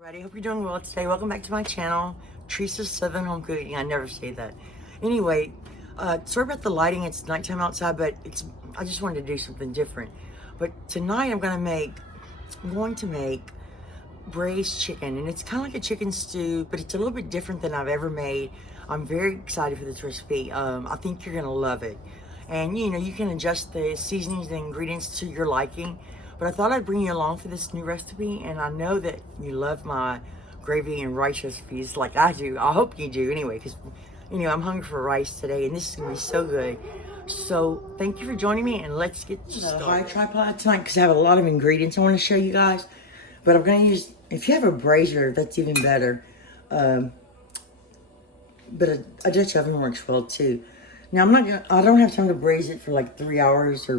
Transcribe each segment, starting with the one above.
Alrighty, hope you're doing well today. Welcome back to my channel, Tressa's Southern Home Cooking. I never say that. Anyway, sorry about the lighting. It's nighttime outside, but I just wanted to do something different. But tonight I'm going to make braised chicken, and it's kind of like a chicken stew, but it's a little bit different than I've ever made. I'm very excited for this recipe. I think you're going to love it. And you can adjust the seasonings and ingredients to your liking. But I thought I'd bring you along for this new recipe, and I know that you love my gravy and rice recipes like I do. I hope you do anyway, because I'm hungry for rice today, and this is gonna be so good. So thank you for joining me, and let's get started. A high tripod tonight because I have a lot of ingredients I want to show you guys. But I'm gonna use, if you have a braiser, that's even better. But a Dutch oven works well too. Now I don't have time to braise it for like 3 hours,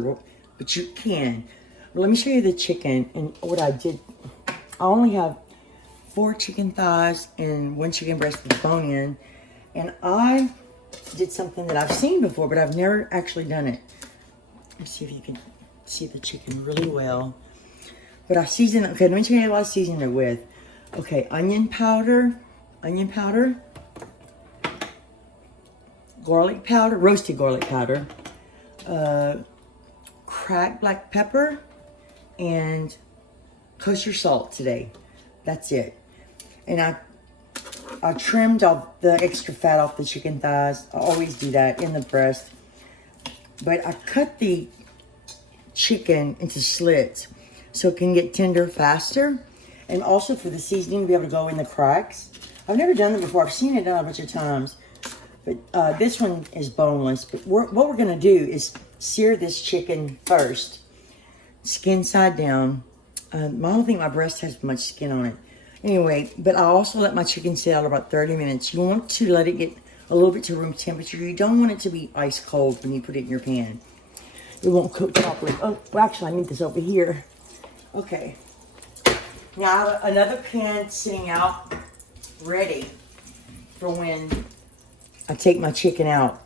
but you can. Let me show you the chicken and what I did. I only have 4 chicken thighs and 1 chicken breast with bone in. And I did something that I've seen before, but I've never actually done it. Let's see if you can see the chicken really well. But I seasoned it. Okay, let me tell you what I seasoned it with. Okay, onion powder, garlic powder, roasted garlic powder, cracked black pepper, and kosher salt today. That's it. And I trimmed off the extra fat off the chicken thighs. I always do that in the breast. But I cut the chicken into slits so it can get tender faster. And also for the seasoning to be able to go in the cracks. I've never done it before. I've seen it done a bunch of times. But this one is boneless. But what we're going to do is sear this chicken first. Skin side down. I don't think my breast has much skin on it. Anyway, but I also let my chicken sit out about 30 minutes. You want to let it get a little bit to room temperature. You don't want it to be ice cold when you put it in your pan. It won't cook properly. Oh, well, actually, I need this over here. Okay. Now, I have another pan sitting out ready for when I take my chicken out,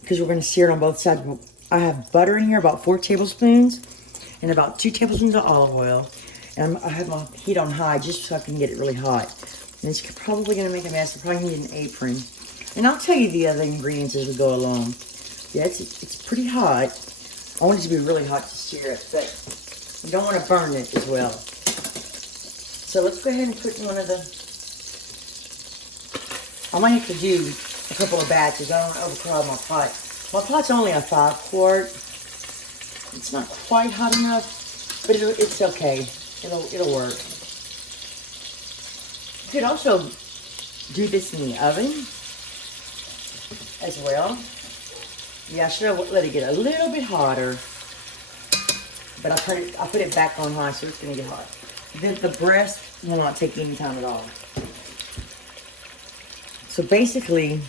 because we're going to sear it on both sides. I have butter in here, about 4 tablespoons. And about 2 tablespoons of olive oil. And I have my heat on high just so I can get it really hot. And it's probably going to make a mess. I probably need an apron. And I'll tell you the other ingredients as we go along. Yeah, it's pretty hot. I want it to be really hot to sear it, but you don't want to burn it as well. So let's go ahead and put one of the... I might have to do a couple of batches. I don't want to overcrowd my pot. My pot's only a 5-quart. It's not quite hot enough, but it's okay. It'll work. You could also do this in the oven as well. Yeah, I should have let it get a little bit hotter, but I put it back on high, so it's gonna get hot. Then the breast will not take any time at all. So basically,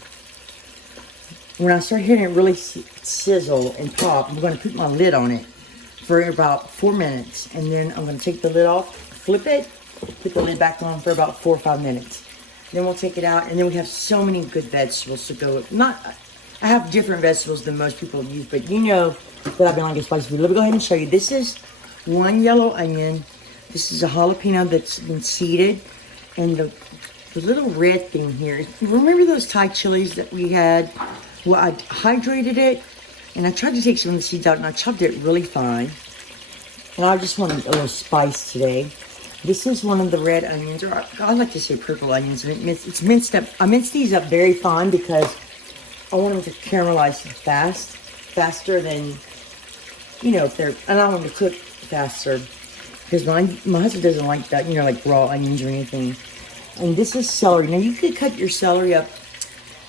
when I start hearing it really sizzle and pop, I'm going to put my lid on it for about 4 minutes. And then I'm going to take the lid off, flip it, put the lid back on for about 4 or 5 minutes. Then we'll take it out, and then we have so many good vegetables to go with. I have different vegetables than most people use, but you know that I've been like a spicy food. Let me go ahead and show you. This is 1 yellow onion. This is a jalapeno that's been seeded. And the little red thing here, remember those Thai chilies that we had? Well, I hydrated it, and I tried to take some of the seeds out, and I chopped it really fine. And I just wanted a little spice today. This is one of the red onions, or I like to say purple onions. And it's minced up. I minced these up very fine because I want them to caramelize faster than, if they're, and I want them to cook faster. Because my husband doesn't like that, like raw onions or anything. And this is celery. Now, you could cut your celery up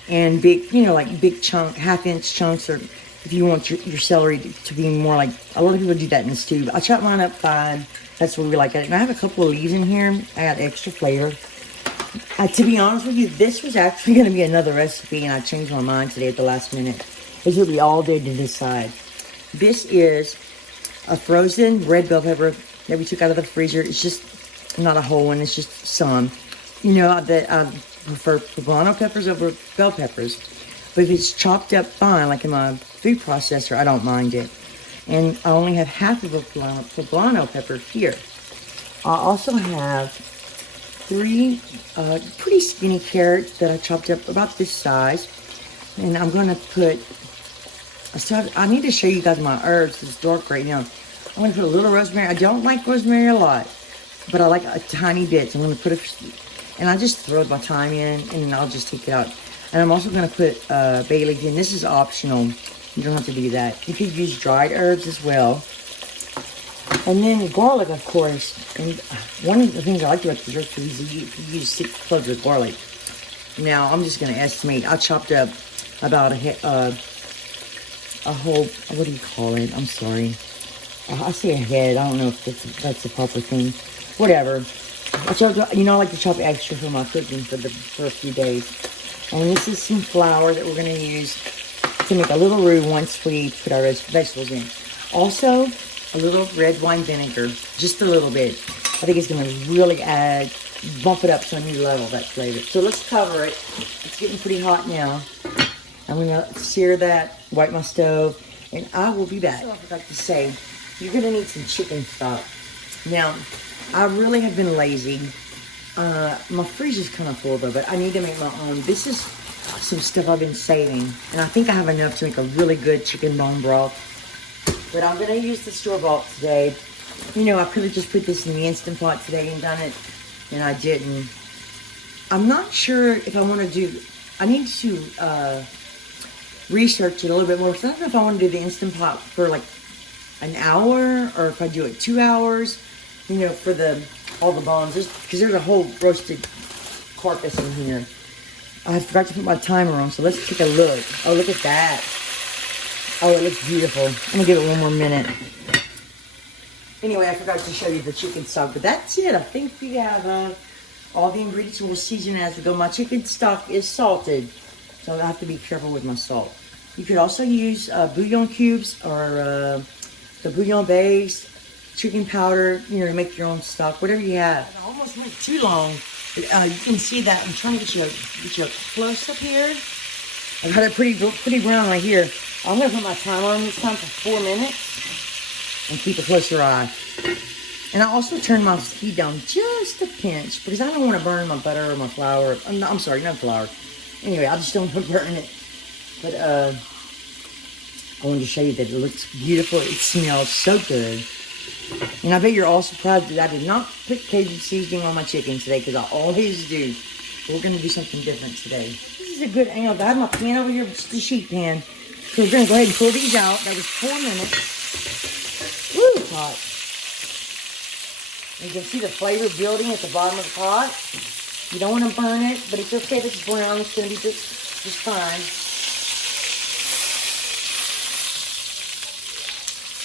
and big, like big chunk, 1/2-inch chunks, or if you want your celery to be more like, a lot of people do that in the stew. I chop mine up fine. That's what we like it. And I have a couple of leaves in here. I got extra flavor. To be honest with you, this was actually going to be another recipe, and I changed my mind today at the last minute. This will be all day to decide. This is a frozen red bell pepper that we took out of the freezer. It's just not a whole one. It's just some. That I prefer poblano peppers over bell peppers. But if it's chopped up fine, like in my food processor, I don't mind it. And I only have half of a poblano pepper here. I also have 3 pretty skinny carrots that I chopped up about this size. And I'm going to put, so I need to show you guys my herbs. It's dark right now. I'm going to put a little rosemary. I don't like rosemary a lot, but I like a tiny bit. So I'm going to put and I just throw my thyme in, and I'll just take it out. And I'm also going to put bay leaf in. This is optional. You don't have to do that. You could use dried herbs as well. And then garlic, of course. And one of the things I like about this recipe is you use 6 cloves of garlic. Now, I'm just going to estimate. I chopped up about a whole, what do you call it? I'm sorry. I say a head. I don't know if that's the proper thing. Whatever. I like to chop extra for my cooking for a few days. And this is some flour that we're going to use to make a little roux once we put our vegetables in. Also, a little red wine vinegar, just a little bit. I think it's going to really bump it up to a new level, that flavor. So let's cover it. It's getting pretty hot now. I'm going to sear that, wipe my stove, and I will be back. So I forgot to say, you're going to need some chicken stock. Now, I really have been lazy. My freezer's kind of full though, but I need to make my own. This is some stuff I've been saving, and I think I have enough to make a really good chicken bone broth. But I'm going to use the store-bought today. You know, I could have just put this in the Instant Pot today and done it, and I didn't. I'm not sure if I want to do, I need to research it a little bit more. So I don't know if I want to do the Instant Pot for like an hour, or if I do it 2 hours, you know, for all the bones. Because there's a whole roasted carcass in here. I forgot to put my timer on, so let's take a look. Oh, look at that. Oh, it looks beautiful. I'm going to give it one more minute. Anyway, I forgot to show you the chicken stock, but that's it. I think we have all the ingredients, and we'll season as we go. My chicken stock is salted, so I have to be careful with my salt. You could also use bouillon cubes or the bouillon base, chicken powder, you know, to make your own stock, whatever you have. I almost went too long. You can see that. I'm trying to get you a close up here. I've got it pretty brown right here. I'm going to put my timer on this time for 4 minutes and keep a closer eye. And I also turn my heat down just a pinch because I don't want to burn my butter or my flour. I'm sorry, not flour. Anyway, I just don't want to burn it. But I wanted to show you that it looks beautiful. It smells so good. And I bet you're all surprised that I did not put Cajun seasoning on my chicken today, because I always do. But we're going to do something different today. This is a good angle. I have my pan over here, it's the sheet pan. So we're going to go ahead and pull these out. That was 4 minutes. Woo, hot. You can see the flavor building at the bottom of the pot. You don't want to burn it, but it's okay if it's brown. It's going to be just fine.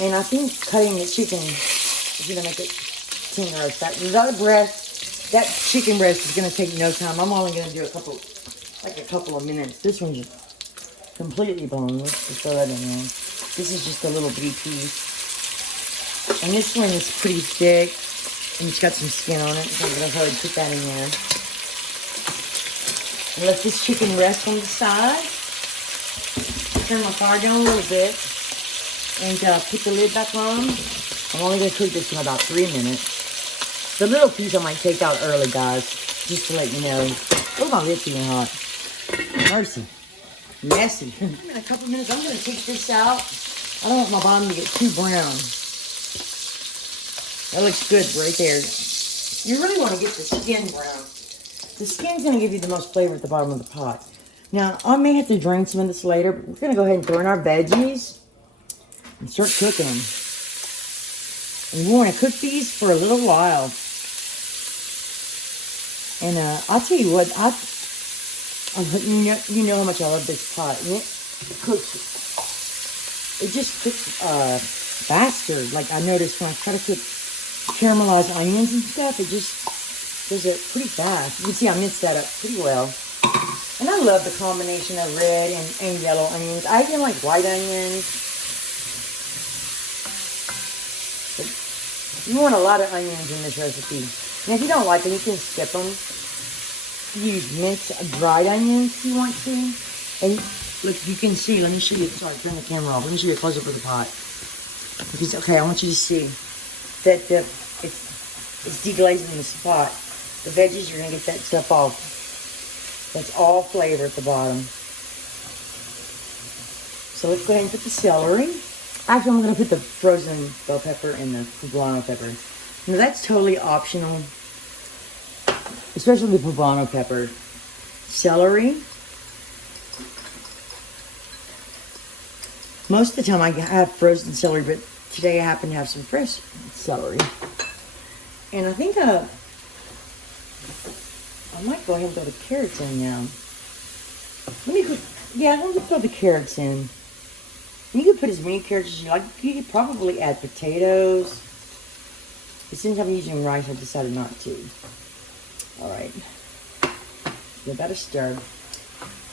And I think cutting the chicken is going to make it tender. That chicken breast is going to take no time. I'm only going to do a couple of minutes. This one's completely boneless. Just throw that in there. This is just a little bitty piece. And this one is pretty thick. And it's got some skin on it. So I'm going to go ahead and put that in there. And let this chicken rest on the side. Turn my fire down a little bit. And put the lid back on. I'm only going to cook this in about 3 minutes. The little piece I might take out early, guys. Just to let you know. Oh, my lid's getting hot. Mercy. Messy. In a couple minutes, I'm going to take this out. I don't want my bottom to get too brown. That looks good right there. You really want to get the skin brown. The skin's going to give you the most flavor at the bottom of the pot. Now, I may have to drain some of this later, but we're going to go ahead and throw in our veggies and start cooking them. And we want to cook these for a little while. And I'll tell you what, you know how much I love this pot. And it just cooks faster. Like I noticed when I try to cook caramelized onions and stuff, it just does it pretty fast. You can see I mixed that up pretty well. And I love the combination of red and yellow onions. I even like white onions. But you want a lot of onions in this recipe. And if you don't like them, you can skip them. Use minced dried onions if you want to. And look, you can see, let me show you, sorry, turn the camera off. Let me show you a close up of the pot. Because, okay, I want you to see that it's deglazing the pot. The veggies, you're going to get that stuff off. That's all flavor at the bottom. So let's go ahead and put the celery. Actually, I'm going to put the frozen bell pepper and the poblano pepper. Now, that's totally optional, especially the poblano pepper. Celery. Most of the time I have frozen celery, but today I happen to have some fresh celery. And I think I might go ahead and throw the carrots in now. I'm going to throw the carrots in. You can put as many carrots as you like. You could probably add potatoes. But since I'm using rice, I decided not to. Alright. Give that a stir.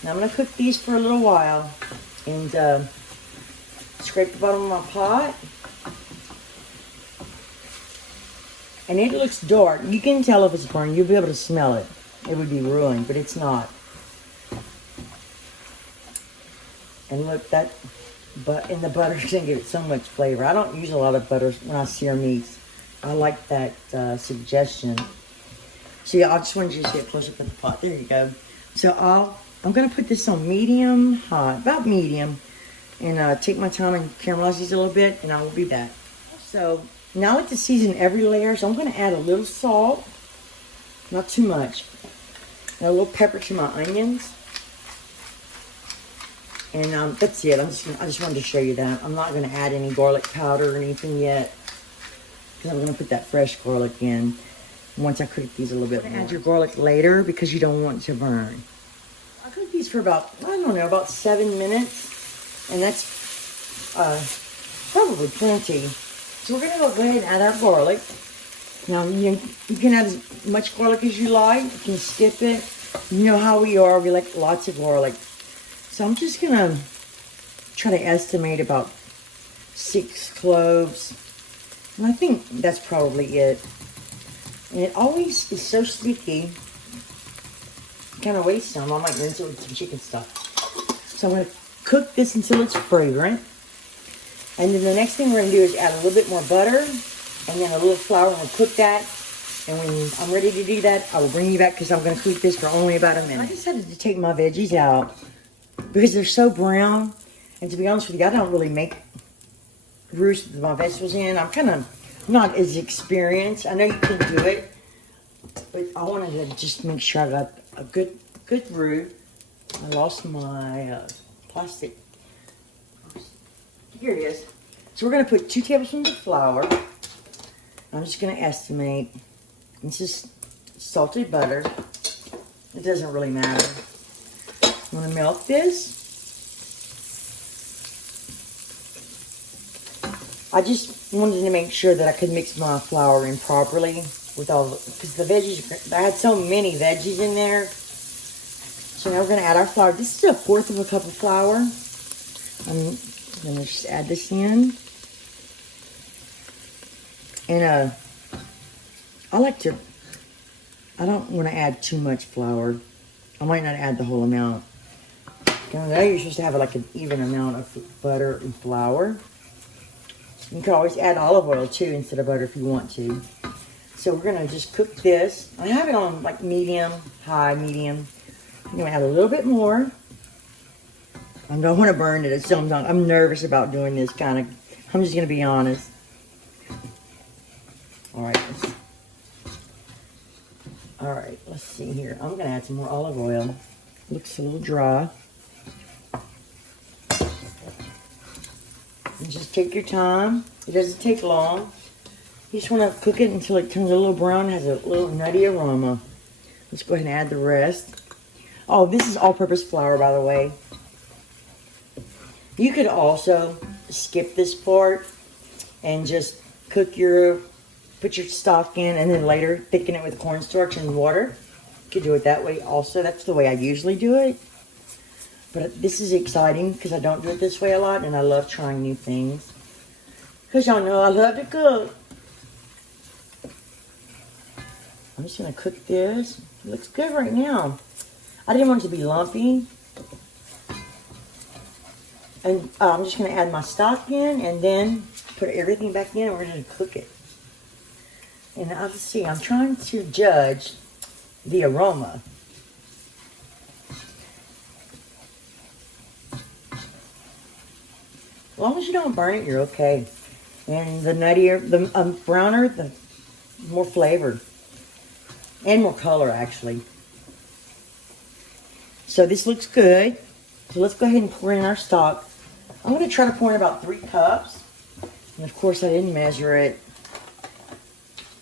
Now I'm going to cook these for a little while. And scrape the bottom of my pot. And it looks dark. You can tell if it's burned. You'll be able to smell it. It would be ruined, but it's not. And look, the butter is going to give it so much flavor. I don't use a lot of butter when I sear meats. I like that suggestion. So yeah, I just wanted you to get closer to the pot. There you go. So I'm going to put this on medium hot, about medium, and take my time and caramelize these a little bit, and I will be back. So now I like to season every layer, so I'm going to add a little salt, not too much. Add a little pepper to my onions. And that's it. I just wanted to show you that. I'm not going to add any garlic powder or anything yet, because I'm going to put that fresh garlic in once I cook these a little bit more. Add your garlic later because you don't want it to burn. I cook these for about 7 minutes, and that's probably plenty. So we're going to go ahead and add our garlic. Now, you can add as much garlic as you like. You can skip it. You know how we are. We like lots of garlic. So I'm just going to try to estimate about 6 cloves. And I think that's probably it. And it always is so sticky. Kind of waste some. I might rinse it with some chicken stock. So I'm going to cook this until it's fragrant. And then the next thing we're going to do is add a little bit more butter and then a little flour, and we'll cook that. And when I'm ready to do that, I will bring you back because I'm going to cook this for only about a minute. I decided to take my veggies out because they're so brown. And to be honest with you, I don't really make roast my vegetables in. I'm kind of not as experienced. I know you can do it, but I wanted to just make sure I got a good roux. I lost my plastic. Here it is. So we're going to put 2 tablespoons of flour. I'm just going to estimate. It's just salted butter. It doesn't really matter. I'm going to melt this. I just wanted to make sure that I could mix my flour in properly with all, because the veggies, I had so many veggies in there. So now we're going to add our flour. This is 1/4 of a cup of flour. I'm going to just add this in. And I don't want to add too much flour. I might not add the whole amount. I know you're supposed to have like an even amount of butter and flour. You can always add olive oil too instead of butter if you want to. So we're going to just cook this. I have it on like medium, high, medium. I'm going to add a little bit more. I don't want to burn it. I'm nervous about doing this kind of. I'm just going to be honest. All right, let's see here. I'm going to add some more olive oil. Looks a little dry. And just take your time. It doesn't take long. You just want to cook it until it turns a little brown, has a little nutty aroma. Let's go ahead and add the rest. Oh, this is all-purpose flour, by the way. You could also skip this part and just put your stock in and then later thicken it with cornstarch and water. You could do it that way also. That's the way I usually do it. But this is exciting because I don't do it this way a lot, and I love trying new things. Because y'all know I love to cook. I'm just going to cook this. It looks good right now. I didn't want it to be lumpy. And I'm just going to add my stock in and then put everything back in and we're going to cook it. And obviously I'm trying to judge the aroma. As long as you don't burn it, you're okay. And the nuttier, the browner, the more flavor. And more color, actually. So this looks good. So let's go ahead and pour in our stock. I'm going to try to pour in about 3 cups. And of course, I didn't measure it.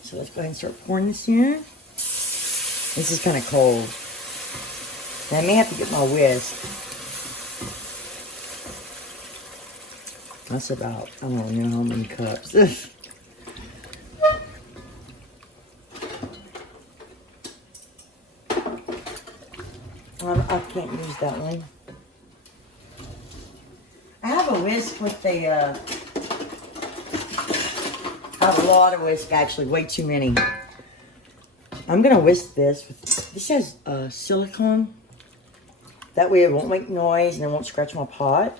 So let's go ahead and start pouring this in. This is kind of cold. Now, I may have to get my whisk. That's about, I don't know how many cups. I can't use that one. I have a whisk with the, I have a lot of whisk, actually, way too many. I'm going to whisk this. This has silicone. That way it won't make noise and it won't scratch my pot.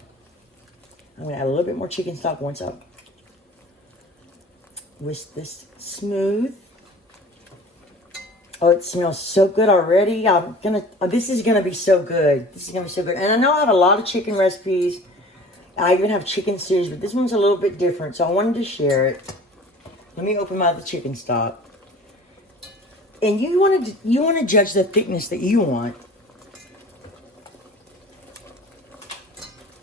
I'm going to add a little bit more chicken stock once I whisk this smooth. Oh, it smells so good already. This is gonna be so good. This is gonna be so good. And I know I have a lot of chicken recipes. I even have chicken stews, but this one's a little bit different, so I wanted to share it. Let me open my chicken stock. And you want to judge the thickness that you want.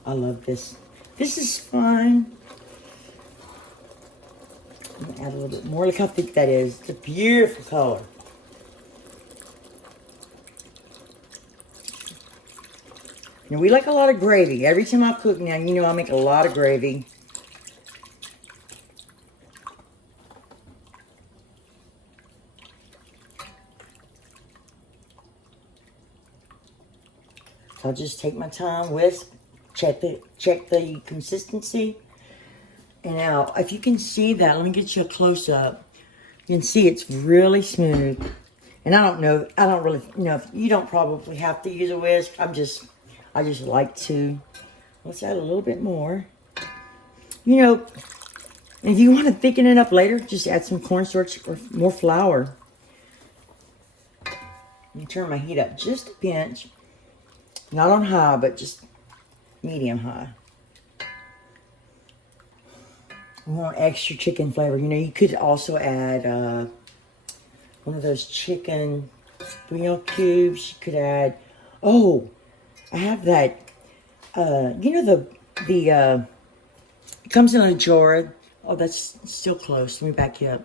I love this. This is fun. Let me add a little bit more. Look how thick that is. It's a beautiful color. Now, we like a lot of gravy. Every time I cook now, you know I make a lot of gravy. So I'll just take my time, whisk, check the consistency. And now, if you can see that, let me get you a close-up. You can see it's really smooth. And I don't really, you don't probably have to use a whisk. I just like to. Let's add a little bit more. If you want to thicken it up later, just add some cornstarch or more flour. Let me turn my heat up just a pinch. Not on high, but just medium high. I want extra chicken flavor. You could also add one of those chicken bouillon cubes. You could add, I have that, it comes in a jar. Oh, that's still close. Let me back you up.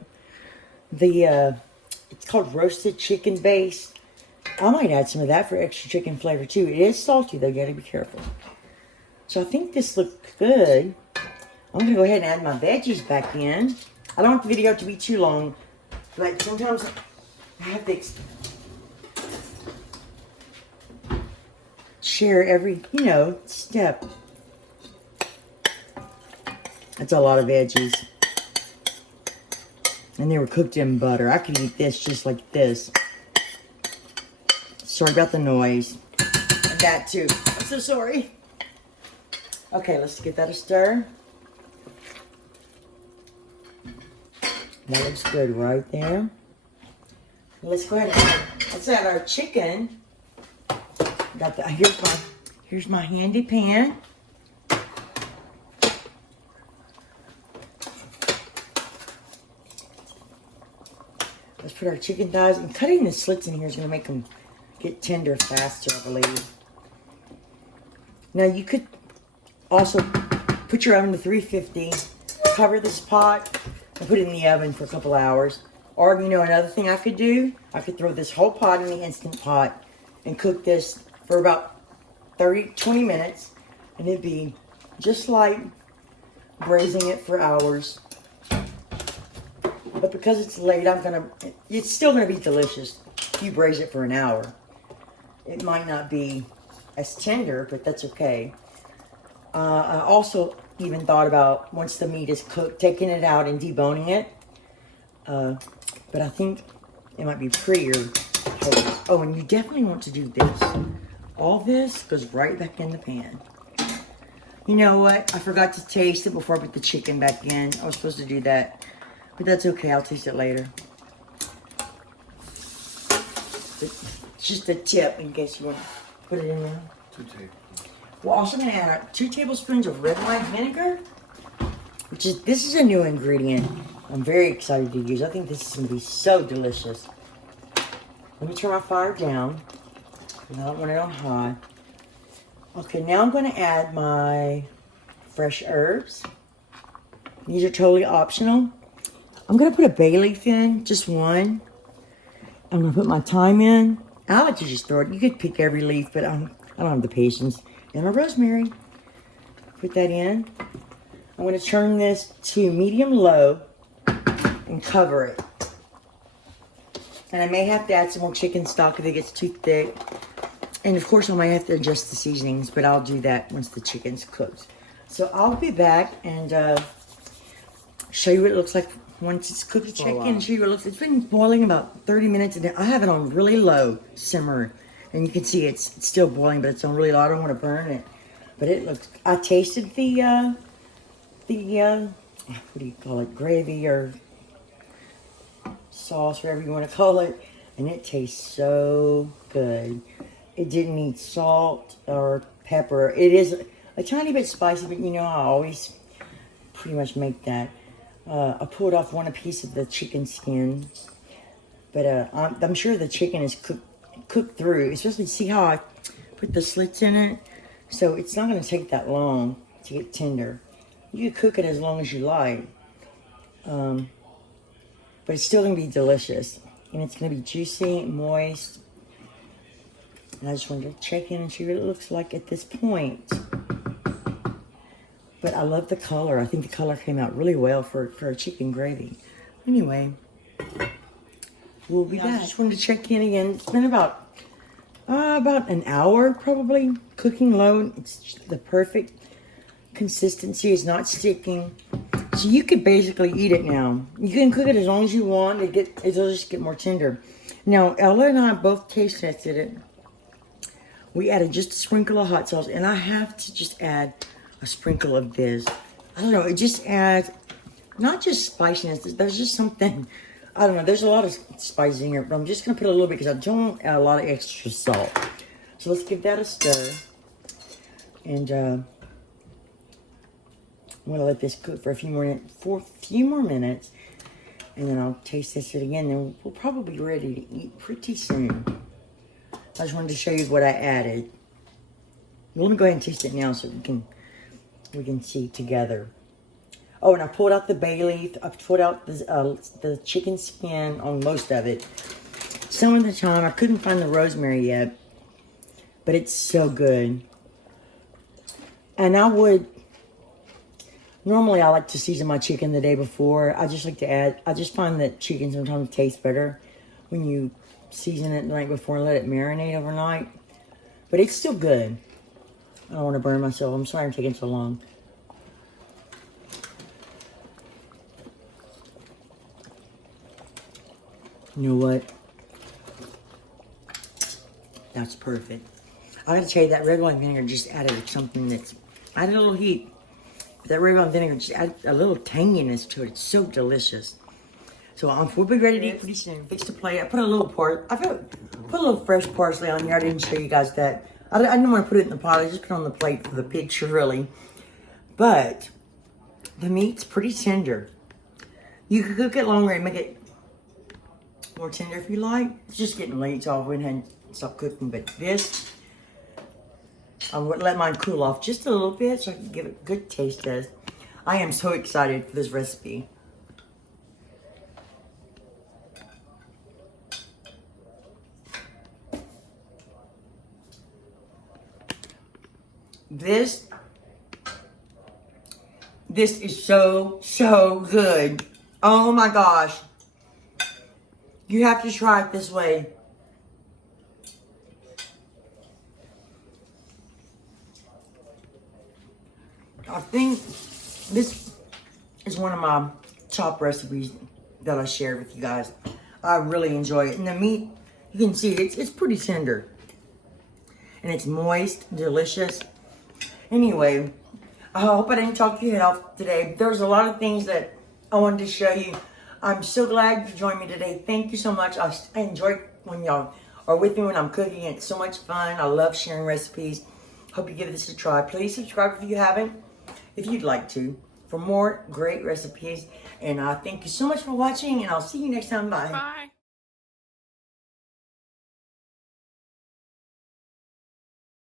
It's called roasted chicken base. I might add some of that for extra chicken flavor too. It is salty though, you gotta be careful. So I think this looks good. I'm gonna go ahead and add my veggies back in. I don't want the video to be too long. Like sometimes I have to share every, step. That's a lot of veggies. And they were cooked in butter. I could eat this just like this. Sorry about the noise. And that too. I'm so sorry. Okay, let's get that a stir. That looks good right there. Let's go ahead and let's add our chicken. Got the here's my handy pan. Let's put our chicken thighs, and cutting the slits in here is going to make them get tender faster, I believe. Now you could also put your oven to 350, cover this pot, and put it in the oven for a couple hours. Or, another thing I could do, I could throw this whole pot in the Instant Pot and cook this for about 20 minutes. And it'd be just like braising it for hours. But because it's late, it's still going to be delicious if you braise it for an hour. It might not be as tender, but that's okay. I also even thought about, once the meat is cooked, taking it out and deboning it. But I think it might be prettier. Oh, and you definitely want to do this. All this goes right back in the pan. You know what? I forgot to taste it before I put the chicken back in. I was supposed to do that. But that's okay. I'll taste it later. just a tip in case you want to put it in there. 2 tablespoons. We're also going to add 2 tablespoons of red wine vinegar, this is a new ingredient I'm very excited to use. I think this is going to be so delicious. Let me turn my fire down. I don't want it on high. Okay, now I'm going to add my fresh herbs. These are totally optional. I'm going to put a bay leaf in, just one. I'm going to put my thyme in. I like to just throw it. You could pick every leaf, but I don't have the patience. And my rosemary. Put that in. I'm going to turn this to medium-low and cover it. And I may have to add some more chicken stock if it gets too thick. And of course, I might have to adjust the seasonings, but I'll do that once the chicken's cooked. So I'll be back and show you what it looks like once it's cooked. The chicken, show you what it looks like. It's been boiling about 30 minutes, and I have it on really low simmer. And you can see it's still boiling, but it's on really low. I don't want to burn it. But it looks, I tasted the what do you call it, gravy or sauce, whatever you want to call it, and it tastes so good. It didn't need salt or pepper. It is a tiny bit spicy, but you know I always pretty much make that. I pulled off one piece of the chicken skin, but I'm sure the chicken is cooked through, especially see how I put the slits in it, so it's not going to take that long to get tender. You can cook it as long as you like, but it's still going to be delicious, and it's going to be juicy, moist. And I just wanted to check in and see what it looks like at this point. But I love the color. I think the color came out really well for a chicken gravy. Anyway, we'll be back. I just wanted to check in again. It's been about an hour probably cooking low. It's the perfect consistency. It's not sticking. So you could basically eat it now. You can cook it as long as you want. It'll just get more tender. Now, Ella and I both taste tested it. We added just a sprinkle of hot sauce, and I have to just add a sprinkle of this. I don't know, it just adds, not just spiciness, there's just something, I don't know, there's a lot of spices in here, but I'm just going to put a little bit because I don't add a lot of extra salt. So let's give that a stir. And I'm going to let this cook for a few more minutes. And then I'll taste this again, and we'll probably be ready to eat pretty soon. I just wanted to show you what I added. Well, let me go ahead and taste it now so we can see together. Oh, and I pulled out the bay leaf. I pulled out the chicken skin on most of it. Some of the time, I couldn't find the rosemary yet, but it's so good. And normally I like to season my chicken the day before. I just like to add, I just find that chicken sometimes tastes better when you season it the night before and let it marinate overnight. But it's still good. I don't want to burn myself. I'm sorry I'm taking so long. You know what? That's perfect. I gotta tell you, that red wine vinegar just added something that's added a little heat. That red wine vinegar just added a little tanginess to it. It's so delicious. So we'll be ready to eat pretty soon. Fix the plate. I put a little put a little fresh parsley on here. I didn't show you guys that. I didn't want to put it in the pot. I just put it on the plate for the picture, really. But the meat's pretty tender. You could cook it longer and make it more tender if you like. It's just getting late, so I went ahead and stopped cooking. But this, I'm going to let mine cool off just a little bit so I can give it a good taste test. I am so excited for this recipe. This is so good. Oh my gosh. You have to try it this way. I think this is one of my top recipes that I shared with you guys. I really enjoy it. And the meat, you can see it's pretty tender. And it's moist, delicious. Anyway, I hope I didn't talk your head off today. There's a lot of things that I wanted to show you. I'm so glad you joined me today. Thank you so much. I enjoyed when y'all or with me when I'm cooking. It's so much fun. I love sharing recipes. Hope you give this a try. Please subscribe if you haven't, if you'd like to, for more great recipes. And thank you so much for watching, and I'll see you next time. Bye. Bye.